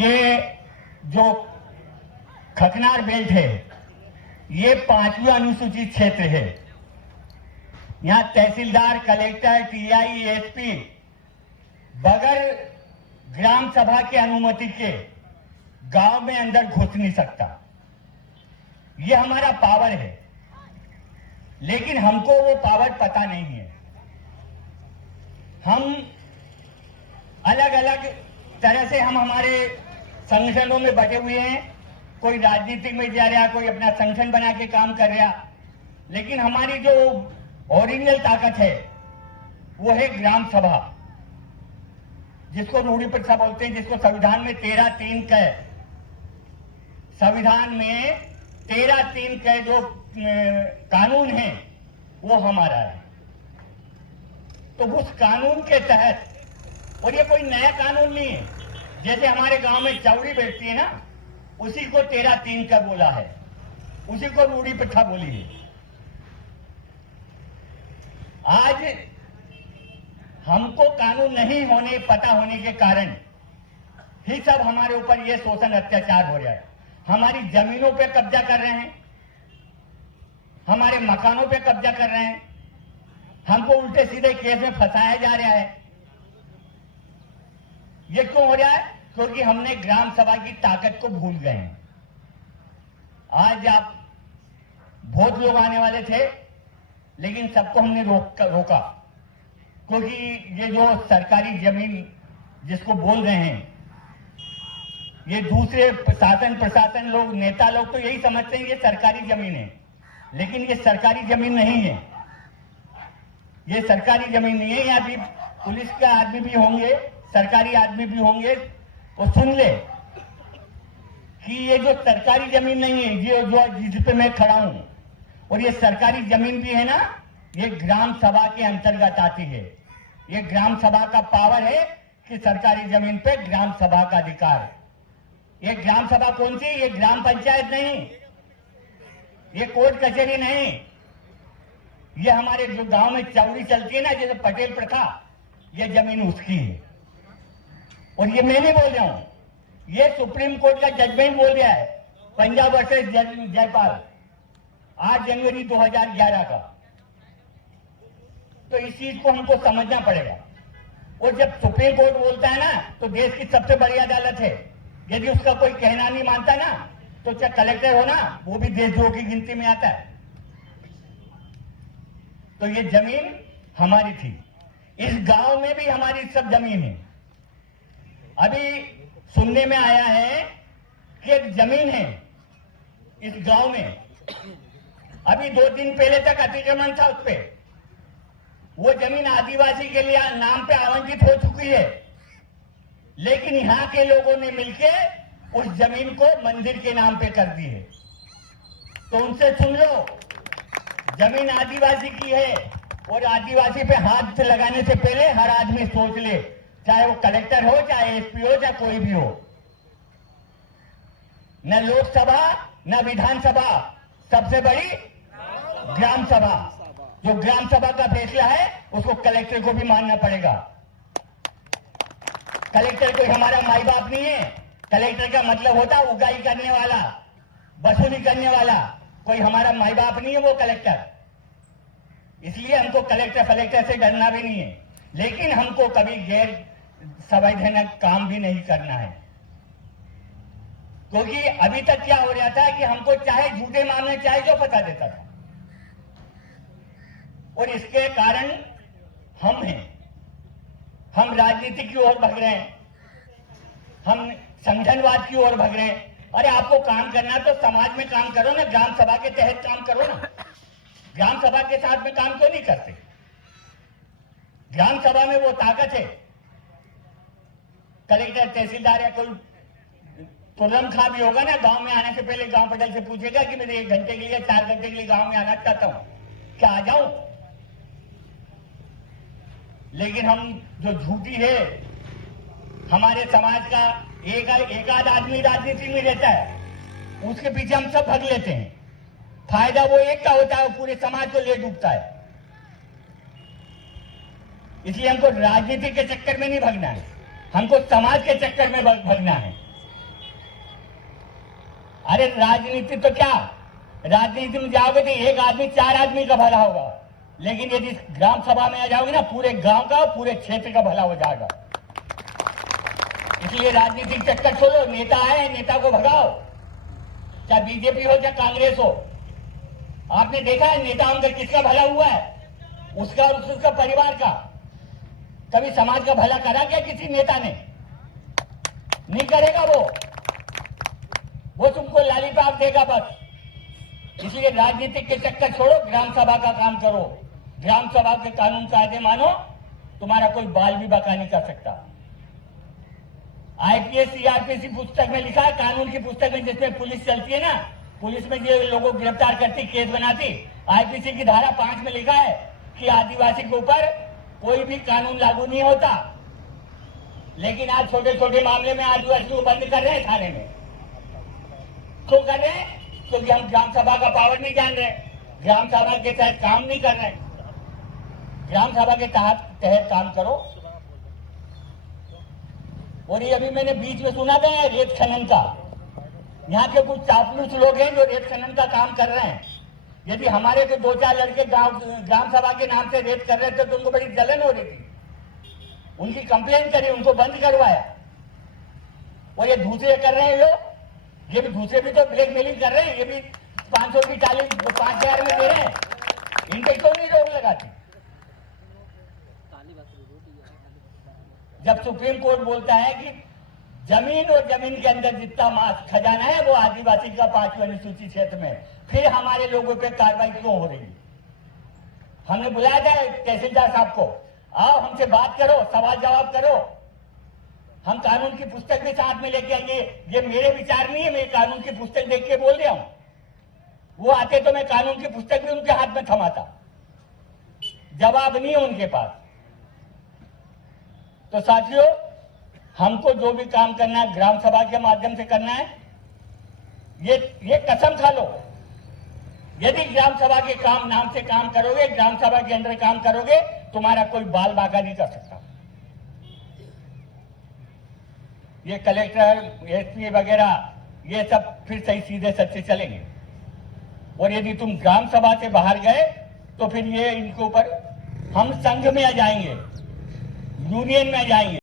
ये जो खकनार बेल्ट है ये 5वीं अनुसूचित क्षेत्र है। यहाँ तहसीलदार, कलेक्टर, टीआई, एसपी बगैर ग्राम सभा की अनुमति के गांव में अंदर घुस नहीं सकता। ये हमारा पावर है, लेकिन हमको वो पावर पता नहीं है। हम अलग अलग तरह से हम हमारे संगठनों में बटे हुए हैं। कोई राजनीति में जा रहा, कोई अपना संगठन बना के काम कर रहा, लेकिन हमारी जो ओरिजिनल ताकत है वो है ग्राम सभा, जिसको रूढ़ी प्रथा बोलते हैं, जिसको संविधान में 13(3) का संविधान में 13(3) का जो कानून है वो हमारा है। तो उस कानून के तहत, और ये कोई नया कानून नहीं है, जैसे हमारे गांव में चौड़ी बैठती है ना, उसी को 13(3) का बोला है, उसी को रूढ़ी प्रथा बोली है। आज हमको कानून नहीं होने, पता होने के कारण ही सब हमारे ऊपर ये शोषण अत्याचार हो रहा है। हमारी जमीनों पे कब्जा कर रहे हैं, हमारे मकानों पे कब्जा कर रहे हैं, हमको उल्टे सीधे केस में फंसाया जा रहा है। ये क्यों हो रहा है? क्योंकि हमने ग्राम सभा की ताकत को भूल गए हैं। आज आप बहुत लोग आने वाले थे, लेकिन सबको हमने रोका, क्योंकि ये जो सरकारी जमीन जिसको बोल रहे हैं, ये दूसरे प्रशासन लोग, नेता लोग तो यही समझते हैं ये सरकारी जमीन है, लेकिन ये सरकारी जमीन नहीं है। ये सरकारी जमीन नहीं है। यहाँ भी पुलिस के आदमी भी होंगे, सरकारी आदमी भी होंगे, वो सुन ले कि ये जो सरकारी जमीन नहीं है, ये जो जिस पे मैं खड़ा हूं, और ये सरकारी जमीन भी है ना, ये ग्राम सभा के अंतर्गत आती है। ये ग्राम सभा का पावर है कि सरकारी जमीन पे ग्राम सभा का अधिकार। ये ग्राम सभा कौन सी? ये ग्राम पंचायत नहीं, ये कोर्ट कचहरी नहीं। ये हमारे जो गांव में चौड़ी चलती है ना, जैसे पटेल प्रथा, ये जमीन उसकी है। और ये मैं नहीं बोल रहा हूं, ये सुप्रीम कोर्ट का जजमेंट बोल रहा है, पंजाब वर्सेस जयपाल, 8 जनवरी 2011 का। तो इस चीज को हमको समझना पड़ेगा। और जब सुप्रीम कोर्ट बोलता है ना, तो देश की सबसे बड़ी अदालत है। यदि उसका कोई कहना नहीं मानता ना, तो चाहे कलेक्टर हो ना, वो भी देशद्रोह की गिनती में आता है। तो ये जमीन हमारी थी। इस गांव में भी हमारी सब जमीन है। अभी सुनने में आया है कि एक जमीन है इस गांव में, अभी 2 दिन पहले तक अतिक्रमण था उस पे। वो जमीन आदिवासी के लिए नाम पे आवंटित हो चुकी है, लेकिन यहां के लोगों ने मिलके उस जमीन को मंदिर के नाम पे कर दी है। तो उनसे सुन लो, जमीन आदिवासी की है, और आदिवासी पे हाथ लगाने से पहले हर आदमी सोच ले, चाहे वो कलेक्टर हो, चाहे एसपी हो, चाहे कोई भी हो। न लोकसभा न विधानसभा, सबसे बड़ी ग्राम सभा। जो ग्राम सभा का फैसला है उसको कलेक्टर को भी मानना पड़ेगा। कलेक्टर कोई हमारा माई बाप नहीं है। कलेक्टर का मतलब होता है उगाई करने वाला, वसूली करने वाला। कोई हमारा माई बाप नहीं है वो कलेक्टर। इसलिए हमको कलेक्टर से डरना भी नहीं है, लेकिन हमको कभी गैर संवैधानिक काम भी नहीं करना है। क्योंकि अभी तक क्या हो रहा था कि हमको चाहे झूठे मामले चाहे जो पता देता था, और इसके कारण हम हैं, हम राजनीति की ओर भग रहे हैं, हम संगठनवाद की ओर भग रहे हैं। अरे आपको काम करना तो समाज में काम करो ना, ग्राम सभा के तहत काम करो ना। ग्राम सभा के साथ में काम क्यों नहीं करते? ग्राम सभा में वो ताकत है। कलेक्टर, तहसीलदार या कोई तुलम खा भी होगा ना, गांव में आने से पहले गांव पटेल से पूछेगा कि मैं 1 घंटे के लिए, 4 घंटे के लिए गांव में आना चाहता हूं, क्या आ जाऊं? लेकिन हम जो झूठी है, हमारे समाज का एक आध आदमी राजनीति में रहता है, उसके पीछे हम सब भाग लेते हैं। फायदा वो एक का होता है, वो पूरे समाज को ले डूबता है। इसलिए हमको राजनीति के चक्कर में नहीं भागना है, हमको समाज के चक्कर में भागना है। अरे राजनीति तो क्या, राजनीति में जाओगे तो एक आदमी 4 आदमी का भला होगा, लेकिन यदि ग्राम सभा में आ जाओगे ना, पूरे गांव का, पूरे क्षेत्र का भला हो जाएगा। इसलिए राजनीतिक चक्कर छोड़ो, नेता आए, नेता को भगाओ, चाहे बीजेपी हो चाहे कांग्रेस हो। आपने देखा है नेताओं का किसका भला हुआ है? उसका और उसका परिवार का। कभी समाज का भला करा क्या किसी नेता ने? नहीं करेगा वो तुमको लालीपाप देगा बस। इसलिए राजनीतिक के चक्कर छोड़ो, ग्राम सभा का काम करो, ग्राम सभा के कानून कायदे मानो, तुम्हारा कोई बाल भी बाका नहीं कर सकता। आईपीएस सीआरपीसी पुस्तक में लिखा है, कानून की पुस्तक में, जिसमें पुलिस चलती है ना, पुलिस में जो लोगों को गिरफ्तार करती, केस बनाती, आईपीसी की धारा 5 में लिखा है कि आदिवासी के ऊपर कोई भी कानून लागू नहीं होता। लेकिन आज छोटे छोटे मामले में आदिवासी को बंद कर रहे हैं थाने में। क्यों कर रहे हैं? क्योंकि हम ग्राम सभा का पावर नहीं जान रहे, ग्राम सभा के तहत काम नहीं कर रहे। ग्राम सभा के तहत काम करो। और ये अभी मैंने बीच में सुना था रेत खनन का, यहाँ के कुछ चापलूस लोग हैं जो रेत खनन का काम कर रहे हैं। यदि हमारे तो 2-4 लड़के ग्राम सभा के नाम से रेत कर रहे थे तो उनको बड़ी जलन हो रही थी, उनकी कंप्लेंट करी, उनको बंद करवाया। और ये दूसरे कर रहे हैं लोग, ये भी दूसरे भी तो ब्लैकमेलिंग कर रहे हैं, ये भी 500 की टाली 5000 में दे रहे हैं, इन पे क्यों नहीं रोक लगाती? जब सुप्रीम कोर्ट बोलता है कि जमीन और जमीन के अंदर जितना खजाना है वो आदिवासी का 5वीं अनुसूची क्षेत्र में, फिर हमारे लोगों पे कार्रवाई क्यों हो रही है? हमने बुलाया था तहसीलदार साहब को, आओ हमसे बात करो, सवाल जवाब करो। हम कानून की पुस्तक भी साथ में लेके आएंगे। ये मेरे विचार नहीं है, मैं कानून की पुस्तक देख के बोल रहा हूं। वो आते तो मैं कानून की पुस्तक भी उनके हाथ में थमाता। जवाब नहीं है उनके पास। तो साथियों, हमको जो भी काम करना है ग्राम सभा के माध्यम से करना है। ये कसम खा लो, यदि ग्राम सभा के काम नाम से काम करोगे, ग्राम सभा के अंदर काम करोगे, तुम्हारा कोई बाल बाका नहीं कर सकता। ये कलेक्टर, एसपी वगैरह ये सब फिर सही सीधे सच्चे चलेंगे। और यदि तुम ग्राम सभा से बाहर गए तो फिर ये इनके ऊपर हम संघ में आ जाएंगे, यूनियन में आ जाएंगे।